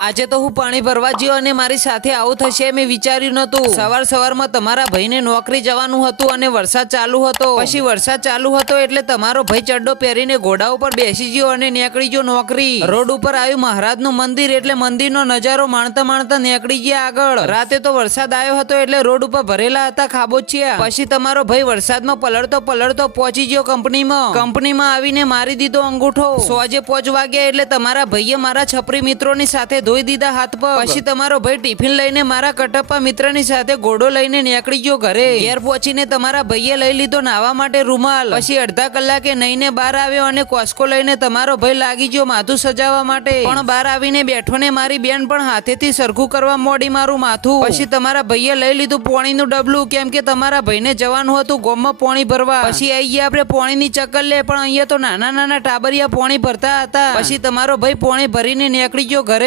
આજે તો હું પાણી ભરવા ગયો અને મારી સાથે આવું થશે મેં વિચાર્યું નતું। સવારમાં તમારા ભાઈને નોકરી જવાનું હતું અને વરસાદ ચાલુ હતો। પછી વરસાદ ચાલુ હતો એટલે તમારો ભાઈ ચડ્ડો પહેરીને ઘોડા ઉપર બેસી ગયો અને નીકળી ગયો નોકરી। રોડ ઉપર આવ્યું મહારાજનું મંદિર એટલે મંદિરનો નજારો માણતા માણતા નીકળી ગયા આગળ। રાતે તો વરસાદ આવ્યો હતો એટલે રોડ ઉપર ભરેલા હતા ખાબોચિયા। પછી તમારો ભાઈ વરસાદમાં પલળતો પહોંચી ગયો કંપનીમાં આવીને મારી દીધો અંગૂઠો। સોજે 5 વાગ્યા એટલે તમારા ભાઈએ મારા છપરી મિત્રોની સાથે ધોઈ દીધા હાથ પગ। પછી તમારો ભાઈ ટિફિન લઈને મારા કટપ્પા મિત્રની સાથે ઘોડો લઈને નીકળી ગયો ઘરે। ઘેર પહોંચીને તમારા ભાઈએ લઈ લીધો નાવા માટે રૂમાલ। પછી અડધા કલાકે નઈને બહાર આવ્યો અને કોસ્કો લઈને તમારો ભાઈ લાગી ગયો માથું સજાવવા માટે। પણ બહાર આવીને બેઠો ને મારી બેન પણ હાથેથી સરખું કરવા મોડી મારું માથું। પછી તમારા ભાઈએ લઈ લીધું પાણીનું ડબલું કેમ કે તમારા ભાઈને જવાનું હતું ગોમમાં પાણી ભરવા। પછી આવી ગયા આપણે પાણીની ચક્કર લે પણ અહીંયા તો નાના ટાબરિયા પાણી ભરતા હતા। પછી તમારો ભાઈ પાણી ભરીને નીકળી ગયો ઘરે।